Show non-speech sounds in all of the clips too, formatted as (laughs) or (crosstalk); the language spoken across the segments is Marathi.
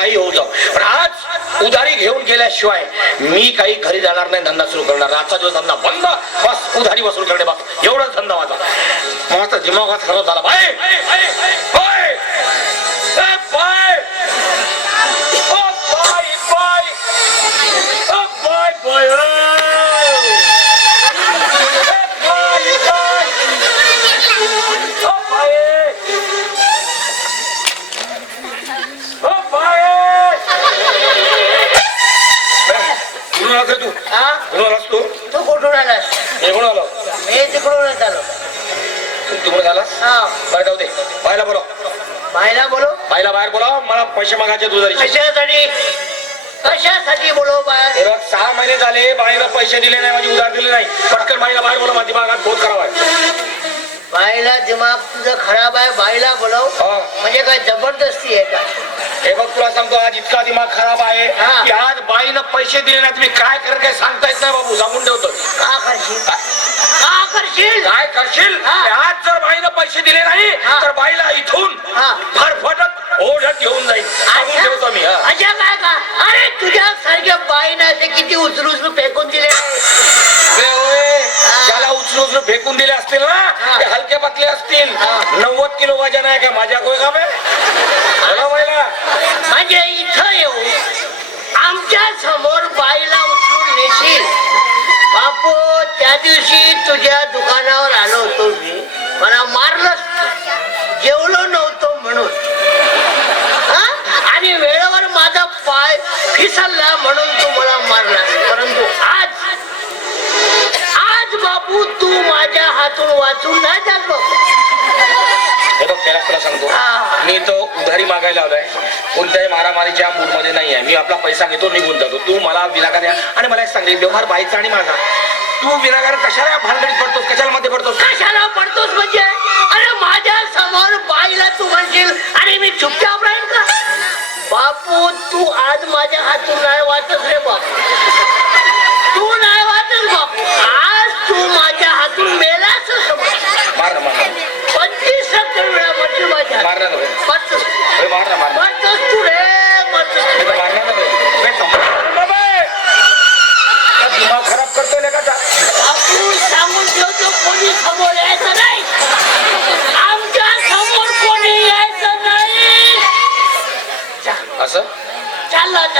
काही होऊ जाऊ पण आज उधारी घेऊन गेल्याशिवाय मी काही घरी जाणार नाही धंदा सुरू करणार. आजचा दिवस धंदा बंद. बस उधारी वसूल करणे बस एवढाच धंदा माझा. माझा दिमागात खराब झाला. बाय कुठून आलास तू? हा? कुठून आलास तू? तू कुठून आलास? मी कुठून आलो? मी तिकडूनच आलो. तू तिकडून आलास? हा. बरं जाऊ दे. बायला बोला बायला बोलो? बायला बाहेर बोला मला पैसे मागायचे दुधारीचे. कशासाठी? कशासाठी बोलो बघ सहा महिने झाले बाईला पैसे दिले नाही माझी उधार दिले नाही. पटकन बाईला बाहेर बोला माझी मागात बहुत खराब आहे. बाईला दिमाग तुझं खराब आहे बाईला बोलव. म्हणजे काय जबरदस्ती आहे का? हे बघ तुला सांगतो आज इतका दिमाग खराब आहे. की आज बाईनं पैसे दिले नाही तुम्ही काय कर काय सांगता येत नाही बाबू सांगून ठेवतो का करशील का करशील काय करशील. आज जर बाईनं पैसे दिले नाही. तर बाईला इथून. फरफटत ओढत घेऊन जाईल सांगून ठेवतो मी काय का अरे तुझ्या सारख्या बाईनं असे किती उचलू उचलू फेकून दिले ते होय, ज्याला उचलून उचलून फेकून दिले असतील ना. ते हलके पतले असतील. नव्वद किलो वजन आहे का माझ्या कोय का. म्हणजे इथं येऊ आमच्यासमोर बाईला उचलून नेशील. बापू त्या दिवशी तुझ्या दुकानावर आलो होतो मी. मला मारलंच जेवलो नव्हतो म्हणून. आणि वेळेवर माझा पाय फिसलला म्हणून तू मला मारला परंतु आज आज बापू तू माझ्या हातून वाचून नाही जातो हे बघ त्याला तुला सांगतो. मी तो उधारी मागायला आलोय कोणत्याही मारामारीच्या मूडमध्ये नाही आहे मी आपला पैसा घेतो निघून जातो. तू मला विनाकार द्या आणि मला एक सांगते व्यवहार बाईचा आणि माझा. तू विनाकार कशाला भानगडीत पडतोस? कशाला मध्ये पडतोस? कशाला पडतोस म्हणजे? अरे माझ्यासमोर बाईला तू म्हणशील आणि मी चुपचाप राहीन का? बापू तू आज माझ्या हातून नाही वाचत रे बापू तू नाही वाचत बापू आज तू माझ्या हातून मेलाच समज मार ना मार ना पंचवीस सत्तर वेळा म्हणशील माझ्या मार ना रे. मरतोस अरे मार ना मार ना मरतोस तू रे मरतोस हे बघ, मार ना रे. बे, समोर ना बे. का दिमाग खराब करतोय लेका का? बापू सांगून ठेवतो कोणी समोर यायचं नाही आमच्यासमोर कोणी यायचं नाही चा- असं चालला आता तू असं चालला आता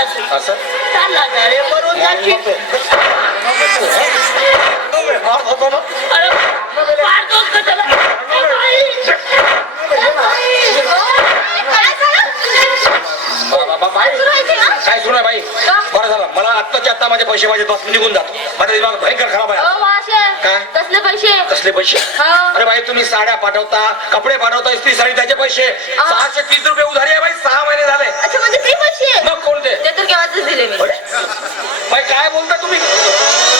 रे बरोबर जाशील. मार होतो ना अरे मारतोस का त्याला? ए बाई! ए काय सुरू आहे बाई? बरं झालं. मला आत्ताच्या आत्ता माझे पैसे माझे मी निघून जातो माझा दिमाग भयंकर खराब आहे. काय? कसले पैसे? कसले पैसे. अरे बाई तुम्ही साड्या पाठवता कपडे पाठवता इस्त्री साडी त्याचे पैसे. सहाशे तीस रुपये उधारी आहे सहा महिने झाले. अच्छा म्हणजे ते पैसे? दिले मी काय बोलता तुम्ही?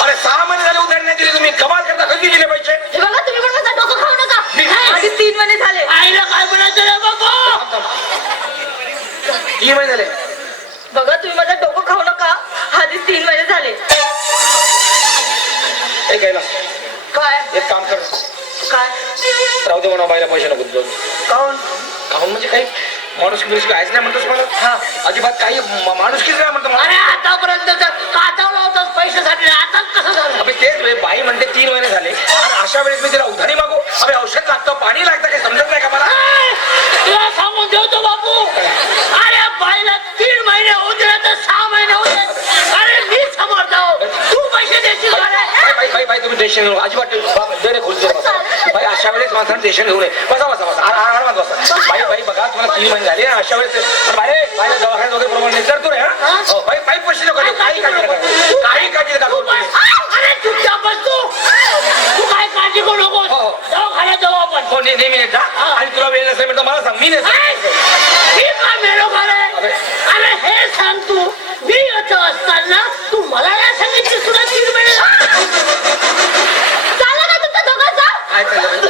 अरे सहा महिने झाले उधारी नाही दिली तुम्ही. कमाल करता कधी दिले पैसे. हे बघा तुम्ही पण माझं डोकं खाऊ नका. आधी तीन महिने झाले. आईला काय म्हणायचं रे तीन महिने झाले. बघा तुम्ही माझं डोकं खाऊ नका. आधी तीन महिने झाले. काय? एक काम कर. काय? राहू दे म्हणा बाईला पैसे नको देऊ. काऊन? काहून म्हणजे काही माणूस बिणूस काहीच नाही म्हणतोस मला हा. अजिबात काही माणूस किती नाही म्हणतो अरे आतापर्यंत काचावला पैशासाठी आता कसं झालं? अबे तेच रे बाई म्हणते तीन महिने झाले. आणि अशा वेळेस मी तिला उधारी मागू. अबे औषध लागतं पाणी लागतं काही समजत नाही का मला? तुला सांगून ठेवतो बापू. अरे बाईला तीन महिने होते ना तर सहा महिने होते अरे मी समोर जाऊ. तू पैसे देशील? बाई बाई बाई तुम्ही घेऊ अजिबात टेन्शन- बाबा, दे रे खुर्ची दे बसा. बाई अशा वेळेस माणसानं टेन्शन घेऊ नये. बसा बसा बसा. आरा- आरामात बसा. बाई बाई बघा तुम्हाला तीन महिने झाले अशा वेळेस बाई बाई दवाखान्यात वगैरे बरोबर नाही. तर तू रे हा? बाई बाई पैसे नको देऊ. काही काळजी नका. काही काळजी नका तू करू पण- आ, अरे चुपचाप बस तू. तू काय काळजी करू नको. दवाखान्यात जाऊ आपण. हो ने- नेहमी नेत जा. आणि तुला वेळ नसेल तर मला सांग. मी नेत ए, मी काय मेलो का रे अबे. अरे हे सांग तू मी येतो असताना तू मला या सांगितलं तुला तीन महिने चालला का तुमचा दोघांचा काय चाललं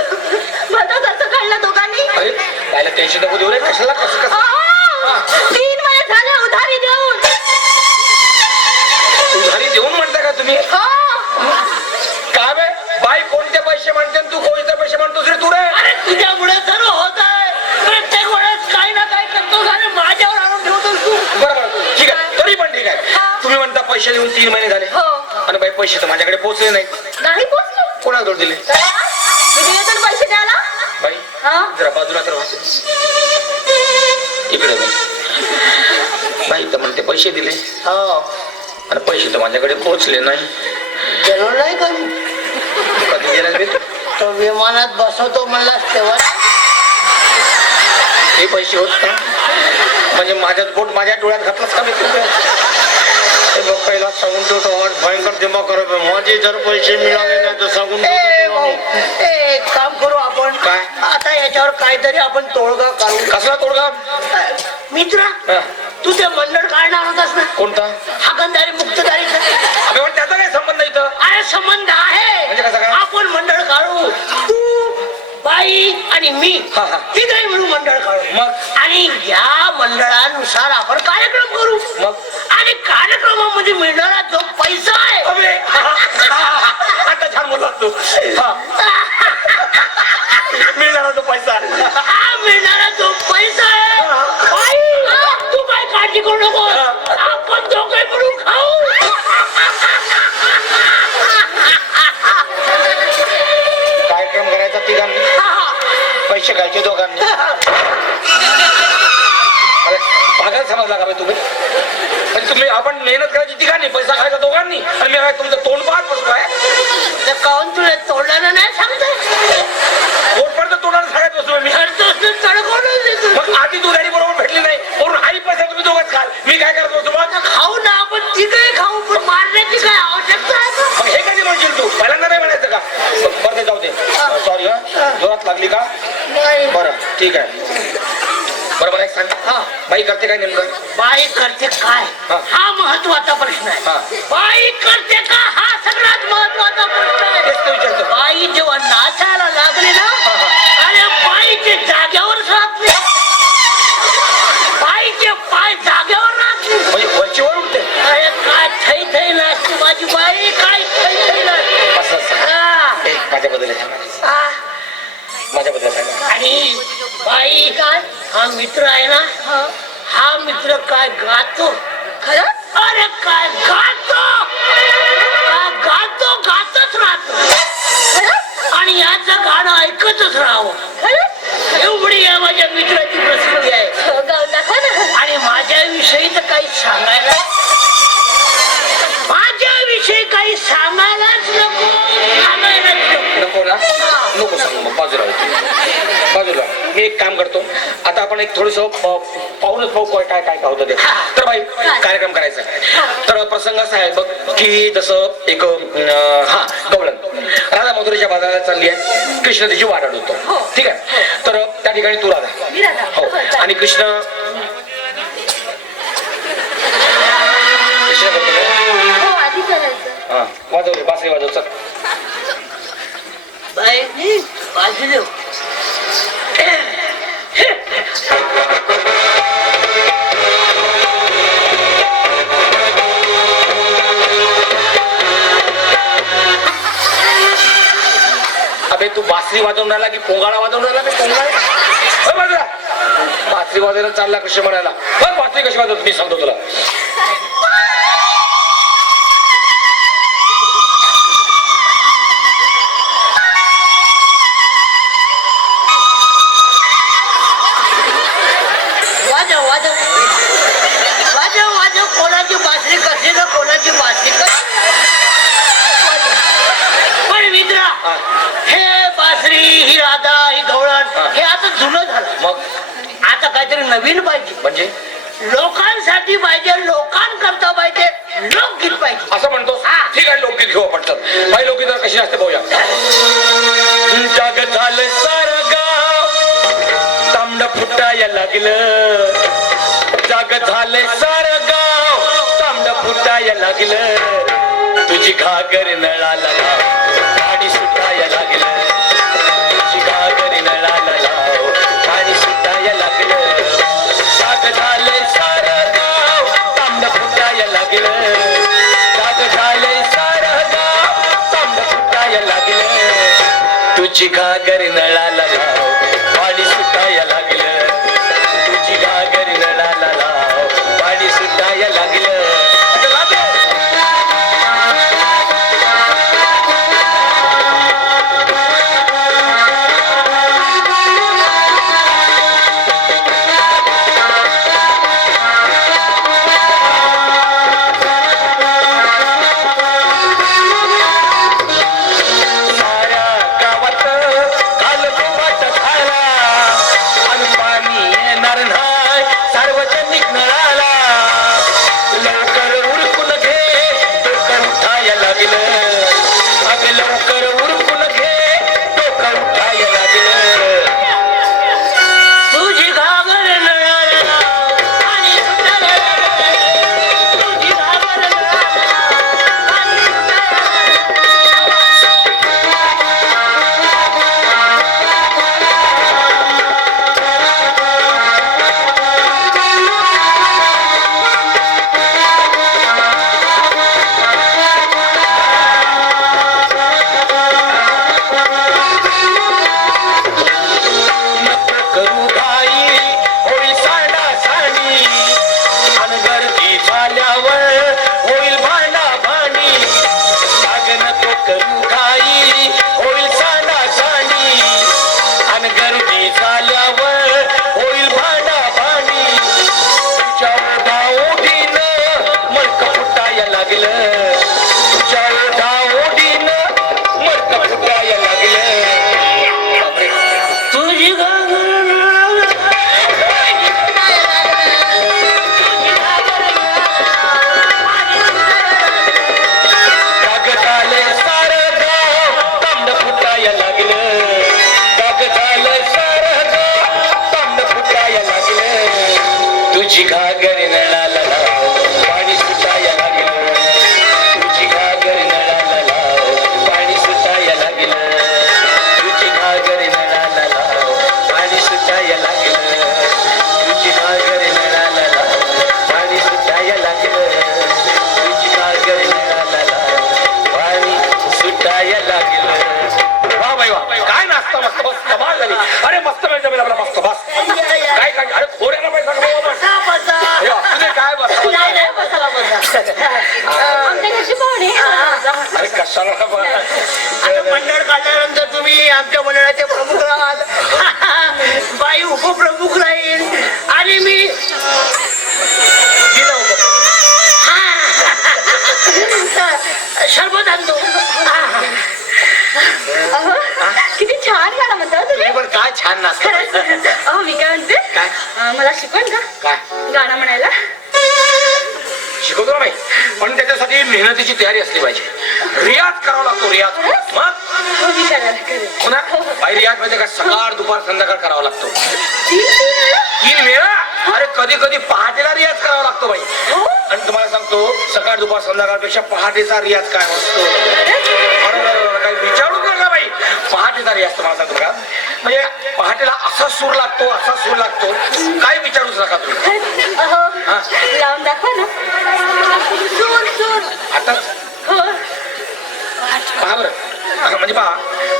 माझा खर्च काढला दोघांनी अरे बाईला टेन्शन नको देऊ रे. कशाला कसं कसं अहो, तीन महिने झाले उधारी देऊन. उधारी देऊन म्हणता का तुम्ही? हो. काय बे? बाई कोणते पैसे म्हणते आणि तू कोणते पैसे म्हणतोस रे तू रे? अरे तुझ्यामुळे सर्व होत आहे. प्रत्येक वेळेस काही ना काही करतोस आणि माझ्यावर आणून ठेवतोस तू. बरं पैसे देऊन तीन महिने झाले. हो. आणि बाई पैसे तर माझ्याकडे पोहोचले नाही नाही पोचलो कोणाला जोड दिले? जरा बाजूला तर. इकडे. बाई तर म्हणते पैसे दिले हो आणि पैसे तर माझ्याकडे पोहोचले नाही गेलो नाही का मी? कधी गेला? तो विमानात बसवतो म्हणलास तेव्हा हे पैसे होत का म्हणजे माझ्याच बोट माझ्या डोळ्यात घातलाच का मी सांगून ठेवतो आज भयंकर दिमाग करत माझे जर पैसे मिळाले नाही तर सांगून एक काम करू आपण काय? आता याच्यावर काहीतरी आपण तोडगा काढू कसला तोडगा मित्रा. तू ते मंडळ काढणार होतास ना कोणता अबे पण त्याचा काय संबंध इथं अरे संबंध म्हणजे आहे काय? आपण मंडळ काढू तू बाई आणि मी. तिघही मिळून मंडळ मग? आणि या मंडळानुसार आपण कार्यक्रम करू. मग? आणि कार्यक्रमामध्ये मिळणारा जो पैसा आहे. अबे! आता छान तू हा. मिळणार तो पैसा हा मिळणारा जो पैसा आहे. बाई, तू काय काळजी करू नको समजला का तुम्ही? म्हणजे तुम्ही आपण मेहनत करायची तिघांनी पैसा खायचा दोघांनी आणि मी काय तुमचं तोंड पाहत बसतो आहे? काहून तुला तोडल्यानं नाही सांगतोय पोटपर्यंत तोंडाने सांगत बसतो मी. मग आधी तू गाडी बरोबर भेटली नाही वरून हाही पैसा तुम्ही दोघंच खाल. मी काय करत बसतो मग खाऊ ना आपण तिघही खाऊ पण मारण्याची काय आवश्यकता आहे का? मग हे कधी म्हणशील तू? पहिल्यांदा नाही म्हणायचं का? बरं ते जाऊ दे. सॉरी हा. जोरात लागली का? नाही. बरं ठीक आहे. बरं मला एक सांग हा. बाई करते काय नेमकं? बाई करते काय? हा. हा महत्त्वाचा प्रश्न हा. आहे बाई करते का? हा सगळ्यात महत्त्वाचा प्रश्न तेच आहे विचारतो. बाई जेव्हा नाचायला लागली ना हा, हा. अरे बाईचे जाग्यावर राहत नाही. बाईचे पाय जाग्यावर राहत नाही. म्हणजे वरचीवर उठते अरे काय थै थै नाचते माझी बाई? काय थै थै नाचते? असं असं. हा. माझ्याबद्दल हा. माझ्याबद्दल सांगा. आणि बाई काय हा मित्र आहे ना? हा. हा मित्र काय गातो? खरंच अरे काय गातो? काय गातो? गातच राहतो. आणि याचं गाणं ऐकतच राहावं. एवढी या माझ्या मित्राची प्रसिद्धी आहे. हो, आणि माझ्याविषयी तर काही सांगायला माझ्याविषयी काही सांगायलाच नको. नको ना. नको सांगू मग बाजूला होतो बाजूला. मी एक काम करतो. आता आपण एक थोडस पाहूनच पाहू काय काय काय होतं ते. तर बाई कार्यक्रम करायचा. तर प्रसंग असा आहे बघ की जसं एक हा गवळण. राधा मधुरेच्या बाजारात चालली आहे. कृष्ण तिची वाट अडवतो. हो. ठीक आहे? तर त्या ठिकाणी तू राधा. हो. हो. आणि कृष्ण कृष्ण करतो? हो आधी करायचं. हा. वाजव रे बासरी वाजव चल. बाई बाजूले अबे तू बासरी वाजवून राहिला की पोंगाळा वाजवून राहिला की पोंगाळा? हो, बाजूला. बासरी वाजायला चालला कृष्ण म्हणायला? बासरी कशी वाजवत मी सांगतो तुला. नवीन पाहिजे. म्हणजे लोकांसाठी पाहिजे लोकांकरता पाहिजे लोकगीत पाहिजे. असं म्हणतो. ठीक आहे लोकगीत घेऊ आपण चल. बाई लोकगीत कशी असते पाहूया. जग झालं सारं गाव तांबड फुटाया लागलं. जग झालंय सारं गाव तांबड फुटाया लागलं. तुझी घागर नळाला गाडी सुटाया लागलं तुझी मंडळाचे प्रमुख राहाल (laughs) बाई उपप्रमुख राहील. आणि मी. (laughs) शरबत आणतो. किती छान गाणं म्हणता हो तुम्ही. पण काय छान खरंच. अहो मी काय म्हणते? मला शिकवण का? काय? गाणं म्हणायला. शिकवतो ना बाई. पण त्याच्यासाठी मेहनतीची तयारी असली पाहिजे. रियाज करावा लागतो रियाज. मग? हो रियाज म्हणजे काय? सकाळ दुपार संध्याकाळ करावा लागतो. तीन वेळा? अरे कधी कधी पहाटेला रियाज करावा लागतो बाई. आणि तुम्हाला सांगतो सकाळ दुपार संध्याकाळपेक्षा पहाटेचा रियाज काय असतो? अरे, काही विचारूच नका बाई. पहाटेचा रियाज तुम्हाला सांगतो का म्हणजे पहाटेला असा सूर लागतो असा सूर लागतो. काय विचारूच नका तुम्ही. अहो हा. लावून दाखवा ना. सूर सूर. आता हो. पहा बरं. म्हणजे पहा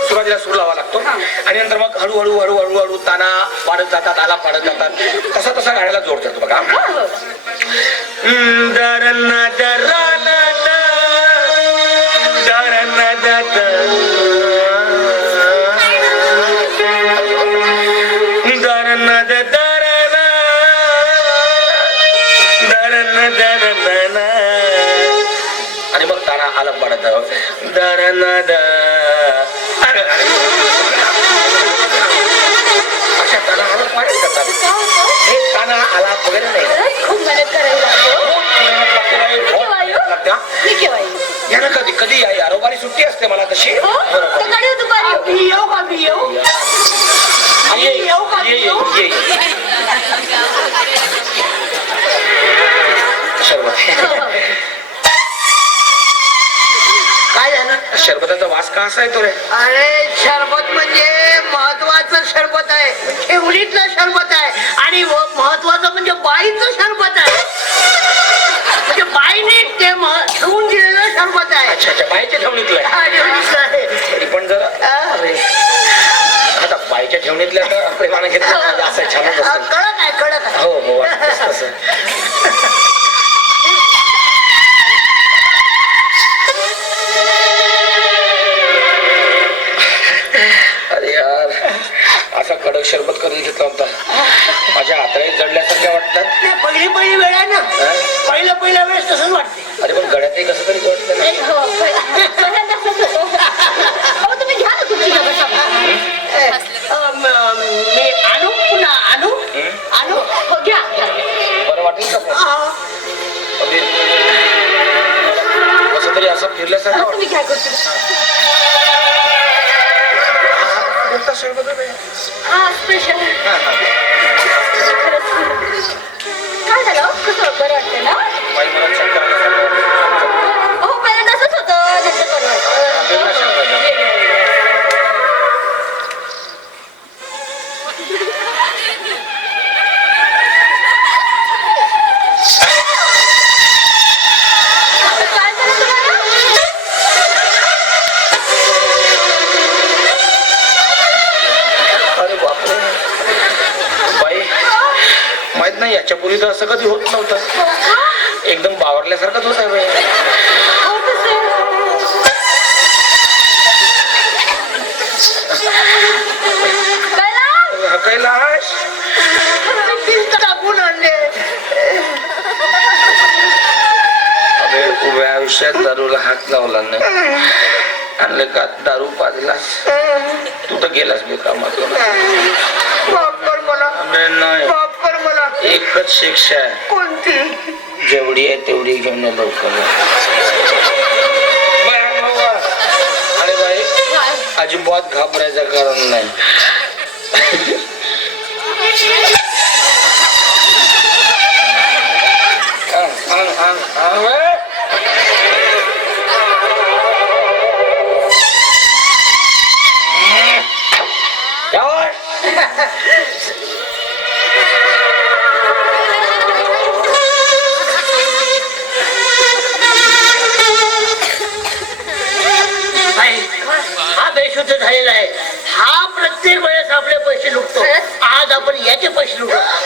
सुरुवातीला सूर लावा लागतो. आणि नंतर मग हळूहळू हळूहळू हळू ताना वाढत जातात आला पाडत जातात. तसा तसा गाण्याला जोड जातो बघा. हो. हम्म, दरना दराना दा, आला पाडत जावं दरना दा. अरे, अरे. अशा ताना आला पाडत जातात का होतं? हे ताना आला वगैरे नाही खूप मेहनत करायला लागते हो. हो? यानं कधी कधी यारोबारी सुट्टी असते मला तशी शरबताचा वास का असा येतो रे? अरे शरबत म्हणजे महत्वाचं शरबत आहे. ठेवणीतलं शरबत आहे. आणि व- महत्वाचं म्हणजे बाईचं शरबत आहे. म्हणजे बाईने ते मह- ठेवून दिलेलं शरबत आहे. अच्छा अच्छा बाईच्या ठेवणीतलं आहे. हा, ठेवणीतलं आहे. तरी पण जर हा. अरे, आता बाईच्या ठेवणीतल्या तर प्रेमाने घेतलं. पाहिजे असं छानच हा, असतं. कळत आहे कळत कडक शरबत कधी घेतला होता माझ्या हाताला जडल्यासारख्या वाटतात नाही, पहिली पहिली वेळ आहे ना हा? पहिलं पहिल्या वेळेस तसंच वाटते अरे पण गड्यातही कसं तरी वाटतं ना हो. अहो, तुम्ही घ्या ना तुमची डबा सामान. ए, अम, अम, मी आणू पुन्हा आणू आणू हो, घ्या. बरं वाटेल का पण? हा. अगदी कसं तरी असं फिरल्यासारखं हा, वाटतं. तुम्ही घ्या. आहे बाई? हा, स्पेशल. हा, हा. काय झालं कसं बरं वाटतं ना माहीत नाही याच्या पूर्वी तर असं कधी होत नव्हतं? एकदम बावरल्यासारखंच होत आहे कैलाश! टाकून आणले. अरे उभ्या आयुष्यात दारूला हात लावला नाही. आणलं का? दारू पाजलास? तू तर गेलास बे कामातून एकच शिक्षा कोणती? जेवढी आहे तेवढी घेऊन लवकर. अरे भाई अजिबात घाबरायचं कारण नाही. उधारीचे पैसे